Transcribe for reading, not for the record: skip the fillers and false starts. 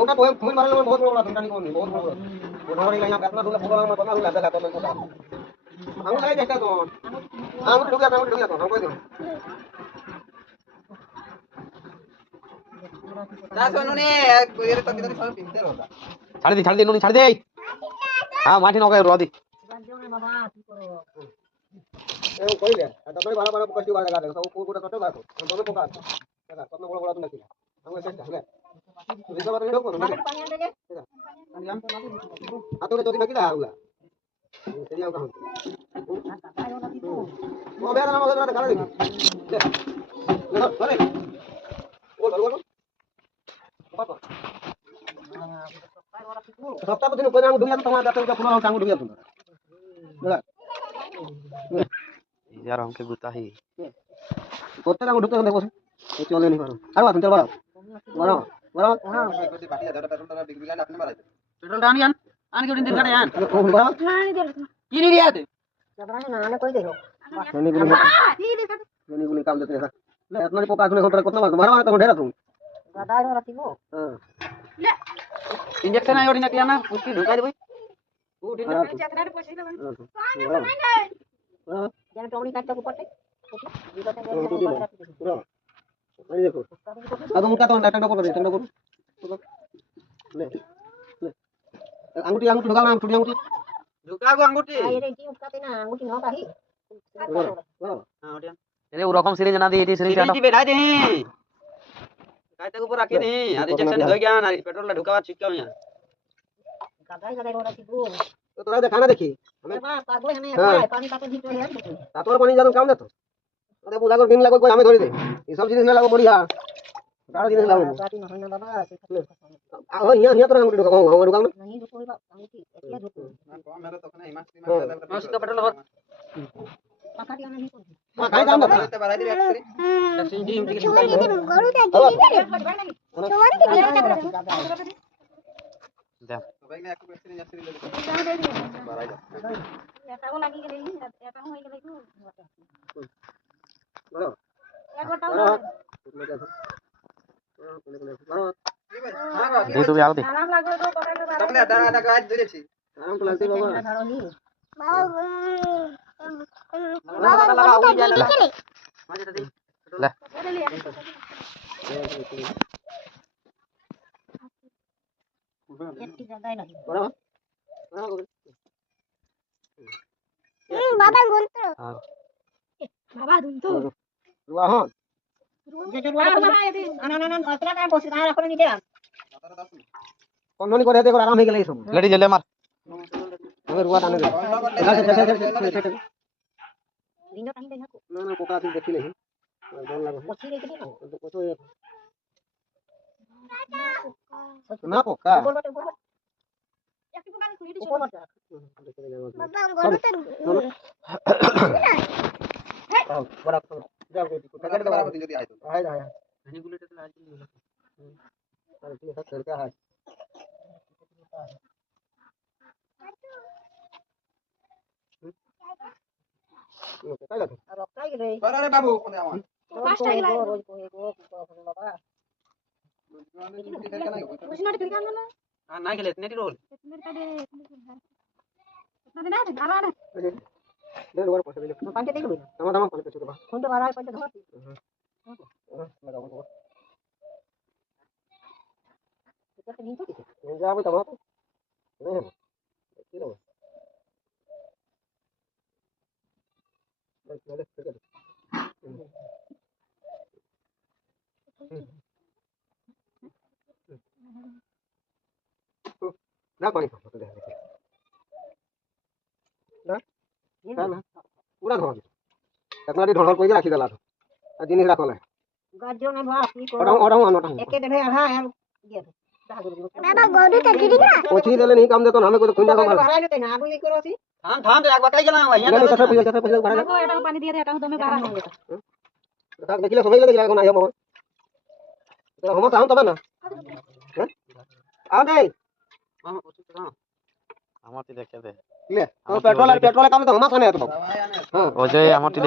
ওটা তো ফুল মারলে বহুত বড় তুমি জানি কোন বহুত বড় ওটা হলো না আপনা দুলা পুরো আমার কথা হলো দেখা তো কথা আমি যাই দেখতা তো আমি ঢুকিয়া তো আমি কই দিও না শুনুনি এর তো কিদারি সব পিনতে রোদা ছাড় দে নুনি ছাড় দে হ্যাঁ মাটি নগায় রোদি এ কইলে তারপরে ভালো ভালো পকাটি বাড়া লাগা সব পুরোটা কত লাগো তোমরা পোকা আছে দেখা কত বড় বড় তুমি নাকি আমি চেষ্টা হলে রিজা বারে ঢোকো না আতরে যদি নাকি দাঁড়াগুলা সেটা কাম ও বেরা না মগজ না গালা দেখি ধরে ও ধরো সপ্তাহ দিন কইরা আমি ঢুকিয়া তোমার দাঁতে পুরো আমি ঢুকিয়া তুমি यार हमके गुता ही করতে আমি ঢুকতে দেখো এই চলে নি পারো আর বাদ চল বড় বড় বাটি দাদা পেট্রোলটা বিগ বিগান আপনি মারাই पेट्रोल डाल यान आने के दिन दिन काटे यान বড় की नहीं दिया थे নি গুলি কাম দিতে না লে আপনার পোকা শুনে কোন কত মার মারা তো ঢেরা তুমি হ্যাঁ इंजेक्शन है और ना किया ना उसकी ढुका दे भाई দেখো আদম মুটা তো একটা করো এটা করো লে আঙ্গুটি আঙ্গুটি ঢোকাও না ছুটি আঙ্গুটি ढुका को अंगूठी বড় हां उठिया अरे वो रकम सिरिंज ना दे एटी सिरिंज सिरिंज बैठा दे काय तक ऊपर रखे दे आधे इंजेक्शन हो गया ना पेट्रोल ला ढुका चिपका यहां তো তোরা দেখা না দেখি তারপর পানি জানো কাম না তো ওরে বুলাগর দিন লাগো কই আমি ধরি দে এই সব জিনিস না লাগো বড়িয়া তার জিনিস লাগো আ ও ইয়া তোরা আঙ্গুটি ঢোকাও আমি ঢোকাও না মেরে তো না হিমাশ্রী उसका पेट्रोल और খাই কাম না মারতে বাড়াই দিলে একসরি सिंजी इंजेक्शन সবাই না একটু একসরি একসরি লাগে বাড়াই দাও বড় दे तो भी आओ दे আপনি আধা আধা গাছ ধরেছি আরাম তো লাগছে বাবা पता लगा हो गया माजे दे ले বড় বাবা গুনতো हां বাবা গুনতো রুয়া হন কন্ননি করে দেখো আরাম হয়ে গেল এই সব लड़ी जले मार আমি রুয়া টানে দে না না পোকা তুই দেখি নাই ডর লাগে না পোকা বাবা গরুতে বড় যাও টাকাটা তো বাড়াবো যদি আইতো হাই হাই हनी बुलेट तो आज नहीं अरे ठीक है लड़का है काय लागतो আরে বাবু কোনে আমার পাঁচটা গেল हां ना गेले नेटी रोल दे वर पैसा दे तमा तमा पैसा चुका लगाओ जा भी तमा नहीं किलो ना पानी फोटो दे ना ना पूरा धोल तकनाडी ढोल कोई राखी देला आ जिनिस राखले गाजो में भात की ओडा ओडा ओडा एके देबे हां यार बाबा गरुते गिरी ना ओछी देले नहीं काम देतो ना हमें कोई खुंजा को भरा लेते ना आगु करो सी थाम थाम दे एक बकाई गेला भैया नहीं कथा पैसा भरा को एटा पानी दिए एटा तुम्हें बारा हो गया ता देखिले समय लगे लागो ना यो बाबा तो हम ताऊ तबे ना हैं आ दे हां हां আমার তি দেখে দে ले पेट्रोल काम तो हम थाने तो সবাই আনে हां ও যে আমার তি